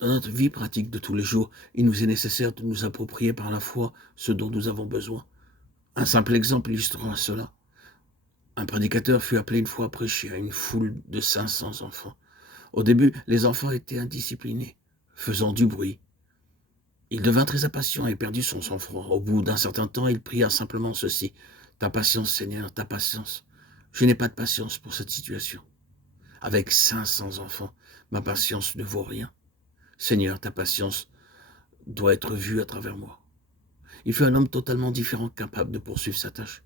Dans notre vie pratique de tous les jours, il nous est nécessaire de nous approprier par la foi ce dont nous avons besoin. Un simple exemple illustrera cela. Un prédicateur fut appelé une fois à prêcher à une foule de 500 enfants. Au début, les enfants étaient indisciplinés, faisant du bruit. Il devint très impatient et perdit son sang-froid. Au bout d'un certain temps, il pria simplement ceci: Ta patience, Seigneur, ta patience. Je n'ai pas de patience pour cette situation. Avec 500 enfants, ma patience ne vaut rien. Seigneur, ta patience doit être vue à travers moi. Il fut un homme totalement différent, capable de poursuivre sa tâche.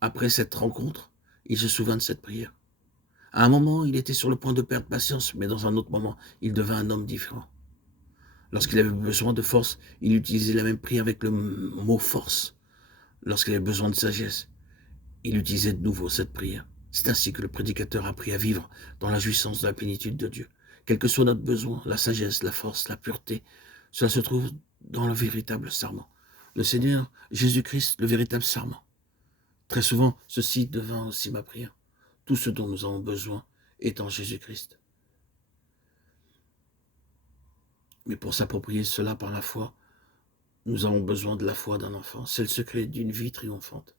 Après cette rencontre, il se souvint de cette prière. À un moment, il était sur le point de perdre patience, mais dans un autre moment, il devint un homme différent. Lorsqu'il avait besoin de force, il utilisait la même prière avec le mot force. Lorsqu'il avait besoin de sagesse, il utilisait de nouveau cette prière. C'est ainsi que le prédicateur a appris à vivre dans la jouissance de la plénitude de Dieu. Quel que soit notre besoin, la sagesse, la force, la pureté, cela se trouve dans le véritable sarment. Le Seigneur Jésus-Christ, le véritable sarment. Très souvent, ceci devint aussi ma prière. Tout ce dont nous avons besoin est en Jésus-Christ. Mais pour s'approprier cela par la foi, nous avons besoin de la foi d'un enfant. C'est le secret d'une vie triomphante.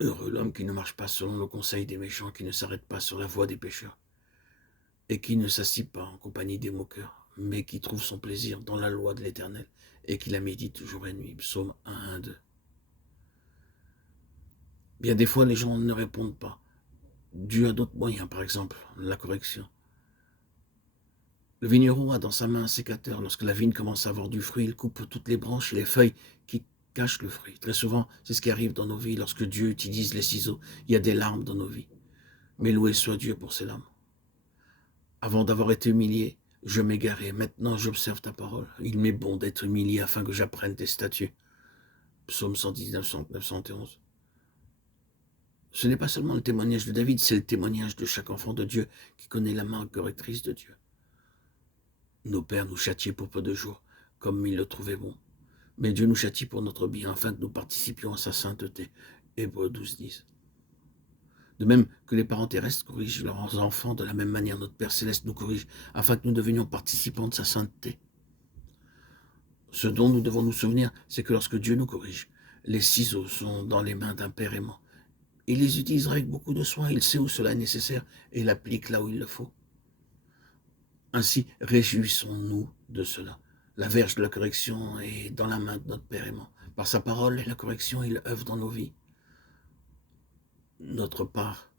Heureux l'homme qui ne marche pas selon le conseil des méchants, qui ne s'arrête pas sur la voie des pécheurs, et qui ne s'assit pas en compagnie des moqueurs, mais qui trouve son plaisir dans la loi de l'Éternel, et qui la médite jour et nuit. Psaume 1, 2. Bien des fois, les gens ne répondent pas, dû à d'autres moyens, par exemple la correction. Le vigneron a dans sa main un sécateur. Lorsque la vigne commence à avoir du fruit, il coupe toutes les branches et les feuilles qui cachent le fruit. Très souvent, c'est ce qui arrive dans nos vies lorsque Dieu utilise les ciseaux. Il y a des larmes dans nos vies. Mais loué soit Dieu pour ces larmes. Avant d'avoir été humilié, je m'égarais. Maintenant, j'observe ta parole. Il m'est bon d'être humilié afin que j'apprenne tes statuts. Psaume 119, 111. Ce n'est pas seulement le témoignage de David, c'est le témoignage de chaque enfant de Dieu qui connaît la main correctrice de Dieu. Nos pères nous châtiaient pour peu de jours, comme ils le trouvaient bon. Mais Dieu nous châtie pour notre bien, afin que nous participions à sa sainteté. Hébreux 12, 10. De même que les parents terrestres corrigent leurs enfants, de la même manière notre Père Céleste nous corrige, afin que nous devenions participants de sa sainteté. Ce dont nous devons nous souvenir, c'est que lorsque Dieu nous corrige, les ciseaux sont dans les mains d'un Père aimant. Il les utilisera avec beaucoup de soin, il sait où cela est nécessaire et l'applique là où il le faut. Ainsi, réjouissons-nous de cela. La verge de la correction est dans la main de notre Père aimant. Par sa parole et la correction, il œuvre dans nos vies. Notre part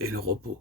est le repos.